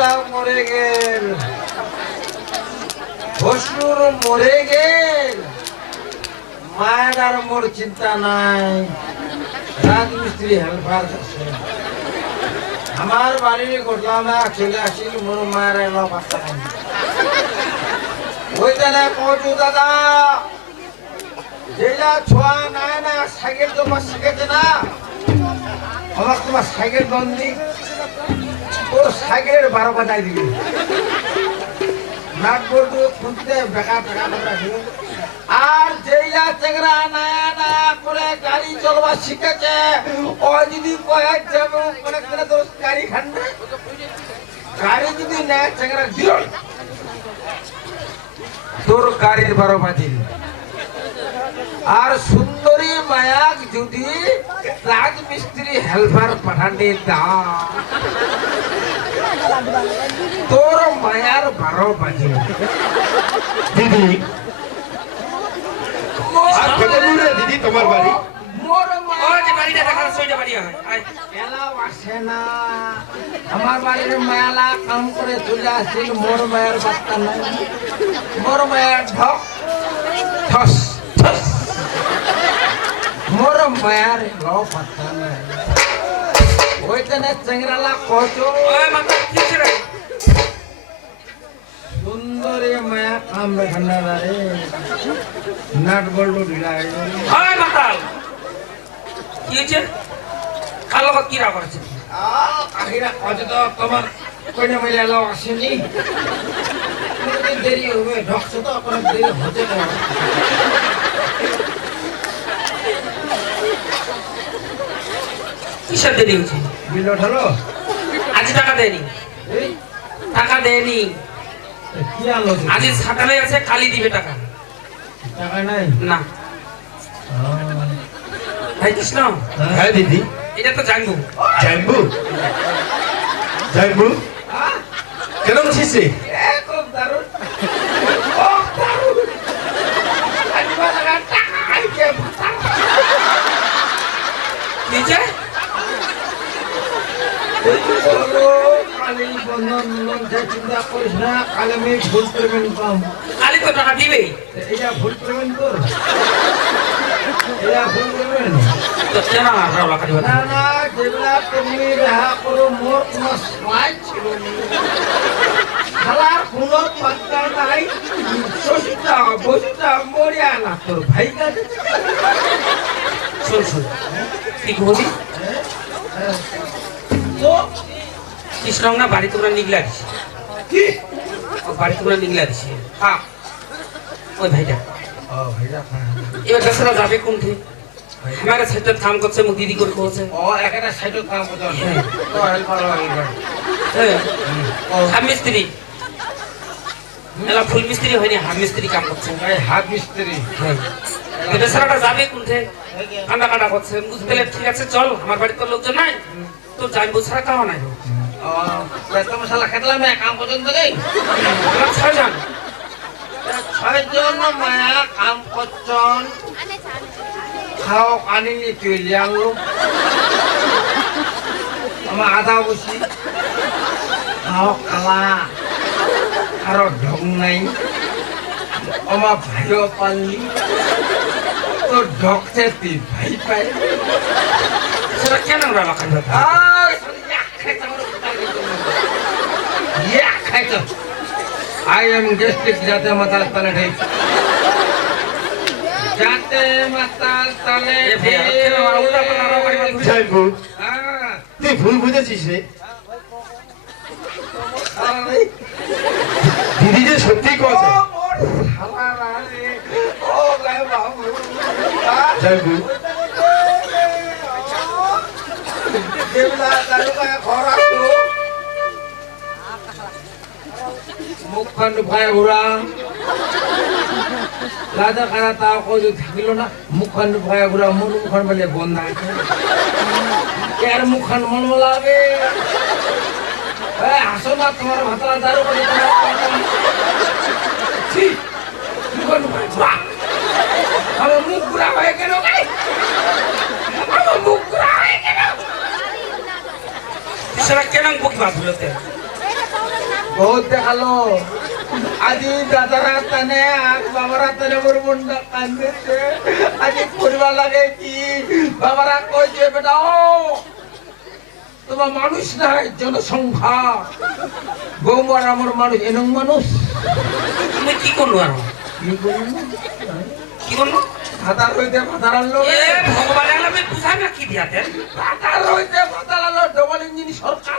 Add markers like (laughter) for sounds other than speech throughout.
শ্বশুরটা মরে গেল। শ্বশুর মরে গেল। মায়ের আর মোর চিন্তা নাই। রাজমিস্ত্রি হেল্পার আছে। আমার বাড়ির ঘটলাম চলে আসিল, মোর মায়ের এলো দাদা যেটা ছোঁয়া নাই না, সাইকেল তোমার শিখেছে না আমার তোমার সাইকেল বন্দি তোর সাইকেলের বারো বাজাই দিবি। নাট বল্টু খুঁজতে বেকা বেকা বেকা। আর যেইলা চেংরা নায়া না করে গাড়ি চলবা শিখেছে ও যদি গাড়ি খান্ডে গাড়ি যদি নেয়, চেংরা দিল। তোর গাড়ির বারো বাজিল আর সুন্দরী মায়াক যদি রাজমিস্ত্রি হেল্পার পাঠানে দা তোর মায়ার বারো বাজে। দিদি। দিদি তোমার বাড়ি? মোর আমার বাড়ির মায়ালা কাম করে চলে আসছিল মায়ের বার্তা নাই। মোর মায়ের ঢক ঠস ঠস। মোর মায়ের এলাও বার্তা নাই ওইখানে চেংরালা কচো ওই মাথা কি হচ্ছে রে? সুন্দরী মায়া কাম বেখানা রে নাট বল্টু ঢিলা হয়ে গেল। ওই মাতাল। কি হয়েছে? কার লগত কি রাগ করেছে? আহ, আখিরা কচো তো তোমার কইনা মিলে এলাও আসেনি দেরি হবে ঢকছে তো কোনো দেরি হচ্ছে না কিসের দেরি? হয়েছে? বিল ওঠালো আজ টাকা দেয়নি। টাকা দেয়নি? আজ সাটালে আছে কালি দিবে টাকা। টাকা নাই না। ভাই কৃষ্ণ হ্যাঁ দিদি। এটা তো জানব। জানবু? জানবু? কেন বলছিস রে? এ খুব দারুণ। খুব দারুণ। আজকে টাকা টাকা আইছে, ভাতা। কি হয়েছে? বলো, কালি বন্ধন যে চিন্তা করিস না কালে আমি ভুল পেমেন্ট পাম কালি তো টাকা দিবেই এটা ভুল পেমেন্ট তোর এটা ভুল তো কাটি না না যেগুলা তুমি রেহা করো মোর কোনো সমাজ ছিল ভাই তো কৃষ্ণ না? বাড়ি তোমরা নিগলা দিছে। কি? বাড়ি তোমরা নিগলা দিছে। হ্যাঁ ওই ভাইটা। এবার বেচারা যাবে কোনঠে? আমার সাথে কাম করছে মুখ দিদি করে করছে ও এখানে সাইডে কাম করতে তো হেল্পার হেল্পার হ্যাঁ। হাফ মিস্ত্রি। এলা ফুল মিস্ত্রি হয়নি হাফ মিস্ত্রি কাম করছে। এই হাত মিস্ত্রি। হ্যাঁ। বেচারাটা যাবে কোনঠে? কান্দা কান্দা করছে বুঝতে ঠিক আছে চল আমার বাড়িতে তো লোকজন নাই। তো জানব ছাড়া কাও নাই। মশলা খেতলাম কাম পর্যন্ত নেই আমরা ছয় যান ছয়জন মায়া কাম করছন খাও পানি তুই লিয়ালো আমার আধা বসি খাও কালা কারও ঢং নাই আমার ভাইও পারলি তোর ঢকছে তুই ভাই পাই সেটা কেন আমরা লাখান কথা আয়, ইয়া খাইতে আমার উত্তর দিতে হবে। ইয়া খাইতে। I am gastric যাতে মাতাল তালে ঠিক যাতে মাতাল তালে এ ভাইয়া, কেন আমার উল্টা পাল্টা আরও গাড়ি বাড়ি ঘুরে- জানবু হ্যাঁ, তুই ভুল বুঝেছিস রে। দিদি যে সত্যি কথা দেবলা মুখখান ভাই ঘুরা রাজা কারা তা কই থাকিল না, মুখখান ভাই ঘুরা মোর মুখখান বলে বন্ধা এর মুখখান মলাবে। এ হাসো না তোমার ভাতরা দারু করে আমার মুখ ঘুরা হয়ে গেল আমার মুখ ঘুরা হয়ে গেল কেন বুক বাঁধ হলোতে বহুত দেখাল আজি দাদারা তানে আর বাবারা তানে মোর মুন্ডা কান্দিছে আজি করবা লাগে কি বাবারা কইছে বেটা ও তোমার মানুষ নাই জনসংখ্যা বৌমার আমার মানুষ এনং মানুষ তুমি কি করল আর কি করব কি করল ভাতার হইতে ভাতার আনলো এ ভগবান আমি বুঝাই না কি দিয়াতে ভাতার হইতে ভাতার আনলো ডবল ইঞ্জিন সরকার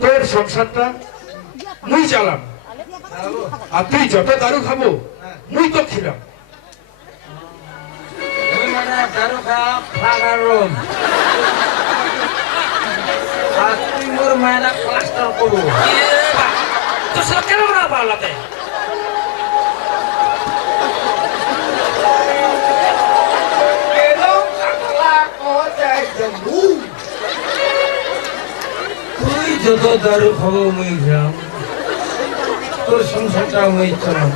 তোর সংসারটা মুই চালাম। আর তুই যত দারু খাব মুই তো খিলাম। ফাগার রুম আর তুই মোর মায়েরা প্লাস্টার করব এ বা, তো সেটা কেন না পারলাতে এরম কাকলা কোথায় যাব? তুই যত দারু খাব মুই গ্রাম তোর সংসারটা মুই চালাম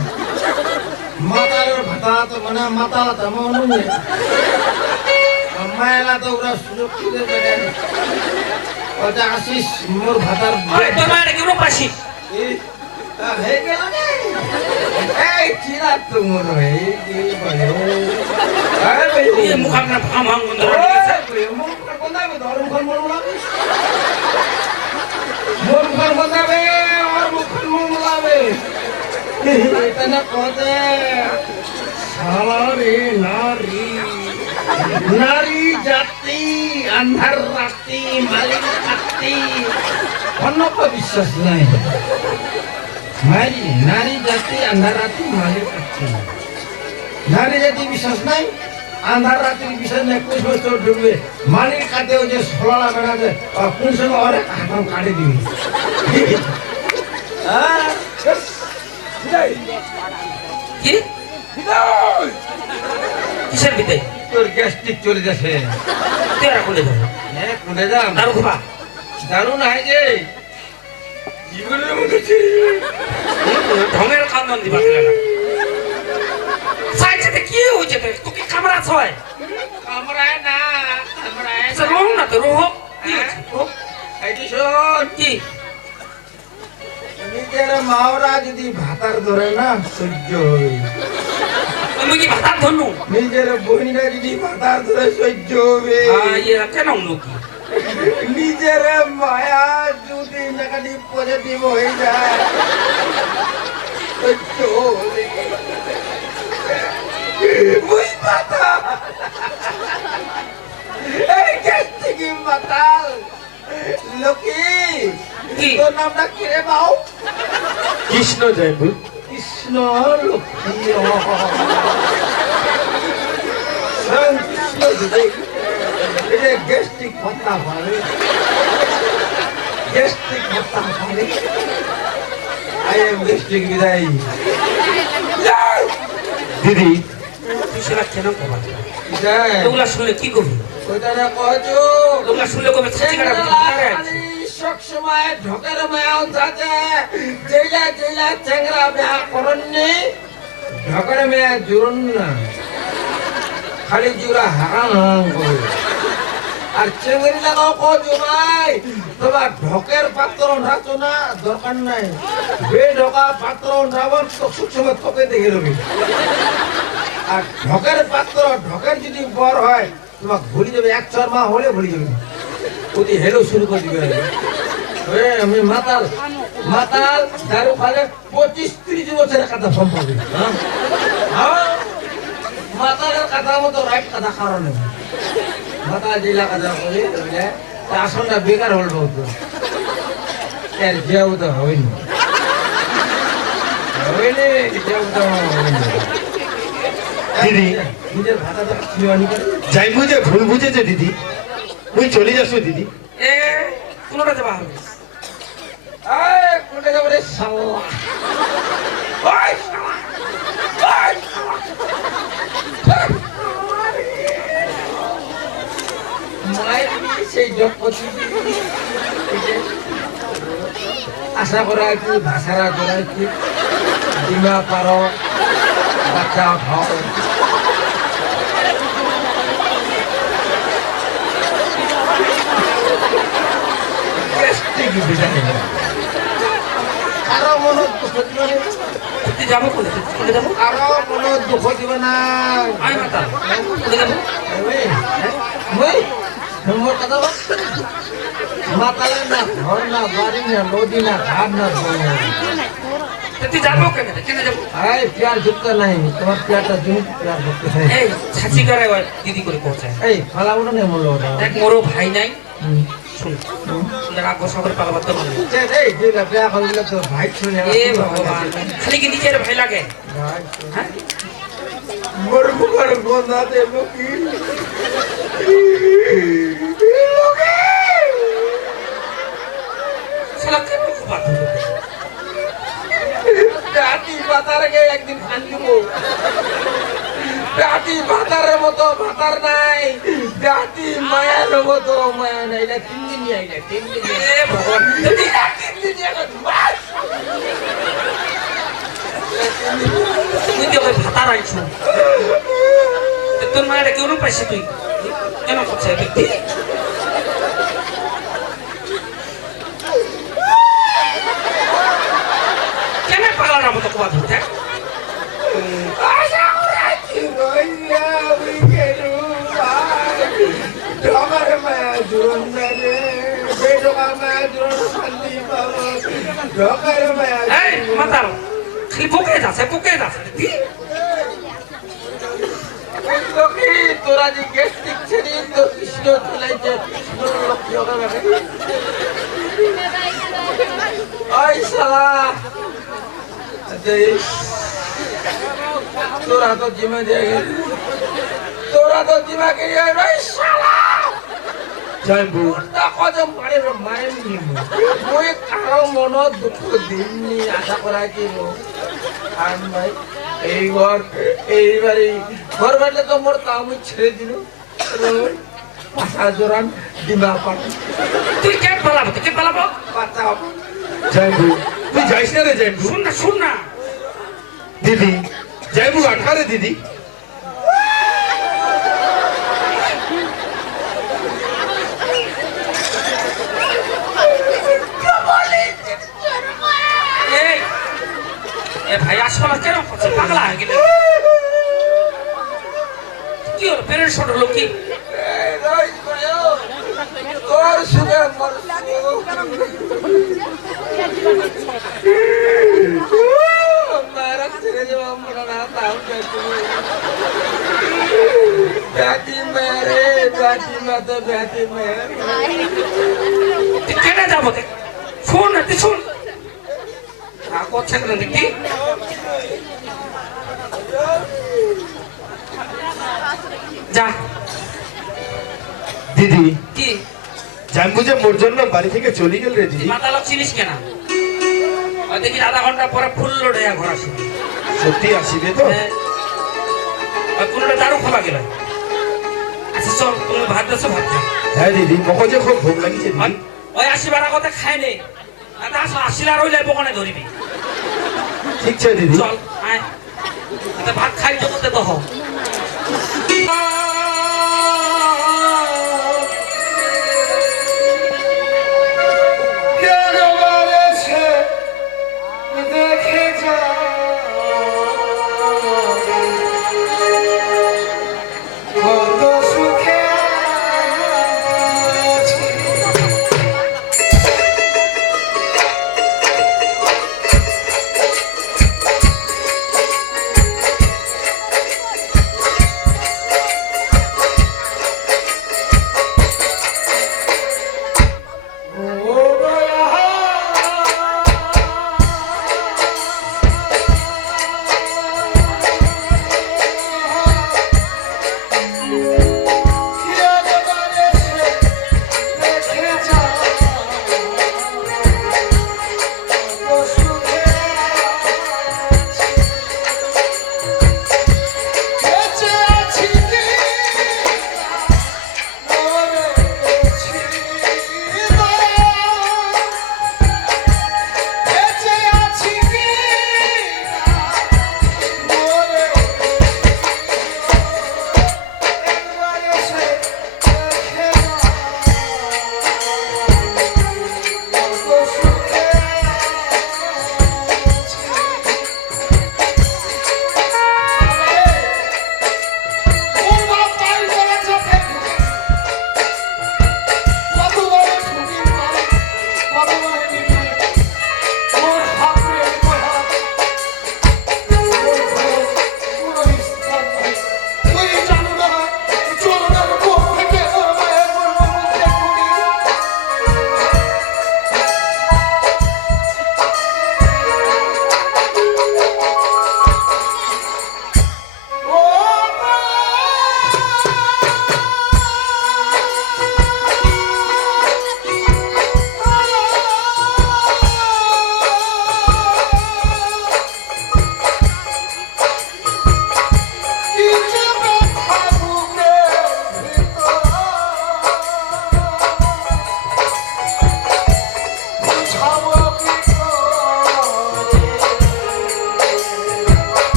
মাতার ভাতা তো মানে মাতালা তেমন মায়েলা তো ওরা সুরক্ষিত জায়গায় ওটা আসিস মোর ভাতার ওই তোমার কেন পাশি হয়ে গেল রে। এই চিরা তো মোর এই যে বলে, ও। আরে ভাই, এ মুখাম না ভাম ভাম গন্ধ মুখ ধরম ঘর মরমলাবে। মোর ঘর বন্ধাবে, আর মুখ মরমলাবে। এটা না কদে, শালা রে নারী, নারী জাতি আন্ধার রাতি মালিক রাতি অন্য কোনো বিশ্বাস নাই। নারী নারী জাতি আন্ধার রাতি মালিক নারী জাতি বিশ্বাস নাই? আন্ধার রাত্রি নাই কুছ বছর ডুববে মালিক কাটে ওই যে সলা বেড়াতে কোন সময় অনেক হাতম কাটে দিবি। কিসের বিদায়? তোর গ্যাস্ট্রিক চলে যাচ্ছে তুই আর কোলে যাবে হ্যাঁ কোনে যাম। দারু খাবা দারুণ হয় যে জীবনের মধ্যে ঢঙের কান্দন দিবা সাইজে কি হয়েছে? কামড়া ছয় কামড়ায় না কামড়ায় আচ্ছা রোহ না তো কি কি? নিজের মাওরা যদি ভাতার ধরে না সহ্য হবে। তুমি কি ভাতার নিজের বহিনা যদি ভাতার ধরে সহ্য হবে। কেন লোকি নিজের মায়া যদি পজিটিভ হয়ে যায় সহ্য হবে ওই মাথা এই গ্যাস্ট্রিক মাতাল? লোকি কি? তোর নামটা কিরে বাউ? কৃষ্ণ জানবু কৃষ্ণ লক্ষ্মী এটা গ্যাস্ট্রিক ভত্তা পাবে গ্যাস্ট্রিক ভত্তা পাবে আই এম গ্যাস্ট্রিক বিদায়। দিদি শুনলে কি করবি শুনলে কবে সব সময় ঢকের মেয়াও যাতে জেলা জেলা চেংরা বেহা করননি ঢকের মেয়া না খালি জুড়া হারান হারান করে আর চেঙ্গরি লাগাও কজো ভাই তোমার ঢকের পাত্র ঢাকছো না, দরকার নাই। বে ঢকা পাত্র ঢাবার তো সবসময় তোকে দেখে রবি আর ঢকের পাত্র, ঢকের যদি বর হয়, তোমাক ভুলে যাবে, এক চার মা হলে ভুলে যাবে। ওদি হেলো শুরু করে দিবে। আমি মাতাল মাতাল, দারু খালে পঁচিশ ত্রিশ বছরের কথা সম্ভব হ্যাঁ? হ্যাঁ? মাতালের কথা মতো রাইট কথা কারণে জেলা আসনটা বেকার হল তো এর যেও তো যেও তো দিদি। নিজের ভাতাটা ছিয়ানি করে জানবু যে ভুল বুঝেছে দিদি। মুই চলে যাসো দিদি। এ কোনোটা যাবা হবে? এই কোনটা যাব রে শালা। ওই শালা মায়ের নিয়ে সেই জগপতি আশা করা কি ভাষারা করা কি ডিমা পারো বাচ্চা খাও কারও মনত দুঃখ দিবে না? যাব কোনে কোনে যাব? কারও মনত দুঃখ দিবে না? আয় মাতা কোনে যাব? মই মোর কথা বল মাতালে না ঘর না বাড়ি না নদী না ঘাট না তুই যাব কেন কেন যাব আই প্যার ঢুকতে নাই তোমার প্যারটা তুমি প্যার ঢুকতে নাই এই ছাচি করে দিদি করে পৌঁছায় এই ফালাবো না মোর ওটা দেখ মোরও ভাই নাই শুন রাগ সাগর পালাবার তো মনে। এই যেটা প্যার করলে তো ভাই শুনে এ ভগবান খালি কি নিজের ভাই লাগে হ্যাঁ মোর মুখের গন্ধা শালা কেন খুব বাধ্য করবে? ডাটি বাতারকে একদিন খান দিব ডাটি ভাতারের মতো ভাতার নাই ডাটি মায়ের মতো মায়া নাই এটা তিন দিন আইলে তিন দিন এ ভগবান তিন দিন এখন বাস তুই তো ওই ভাতার আইছু তোর মায়ের কেউ পাইছে তুই কেন করছে ব্যক্তি কেন পাগলার মতো কোয়া ধরতে আশা করাচ্ছি রইয়া উইকেরু ডমার মায়া জুরন রে বেডমার মায়া জুরন শান্তি পাবো ডমার মায়া এই মাতাল খালি পোকে যাচ্ছে পোকে যাচ্ছে দি লোকি তোরা যে গেস্টিক ছেড়ে তো কৃষ্ণ চলাইছে (laughs) তোরা তো জিমে দিয়ে গেলি। তোরা তো জিমা কে ওই শালা! জানবু কত মারে নি মই কারও মনত দুঃখ দিননি আশা করা কি আর ভাই এই ঘর এইবারে ঘর বাড়লে তো মোর তা আমি ছেড়ে দিল। পাশা জোরান ডিমা পাটি তুই কে পালাবো? তুই কে পালাবো? পাতা জানবু তুই যাইস না রে জানবু শুন না শুন না। দিদি। জানবু আঠারে দিদি। ভাই আসলে কেন পাগলা হয়ে গেলে। কি হলো পেরেন্ট শট হলো কি তোর সুখে মর মারা ছেড়ে যাওয়া মরা না তাও ব্যাটি মেরে ব্যাটি মাতে ব্যাটি মেরে তুই কেটে যাব দেখ শুন না তুই শুন করছে কেন দেখি যা। দিদি। কি? জানবু যে মোর জন্য বাড়ি থেকে চলে গেল রে দিদি। মাথা লোক চিনিস কেনা? ওই দেখি আধা ঘণ্টা পরে ফুল লোড ঘর আসবে। সত্যি আসিবে তো? হ্যাঁ। দারু খাবা গেল। চল তুমি ভাত দাস ভাত খা হ্যাঁ দিদি মগজে খুব ভোগ লাগিছে ওই আসি বারা কথা খাই নে। দাদা আসিলা রইলে বকনে ধরিবি। ঠিক আছে দিদি। চল আয়। ভাত খাই জগতে দহ Yeah, no,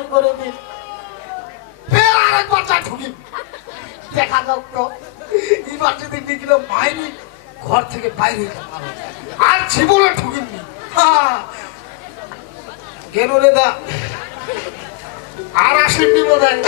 বাইর করে দিন ফের আরেকবার চা ঢুকি। দেখা যাক তো, এবার যদি মাইনি ঘর থেকে বাইরে আর জীবনে ঢুকিনি। কেন রে দা? আর আসেননি বোধ হয়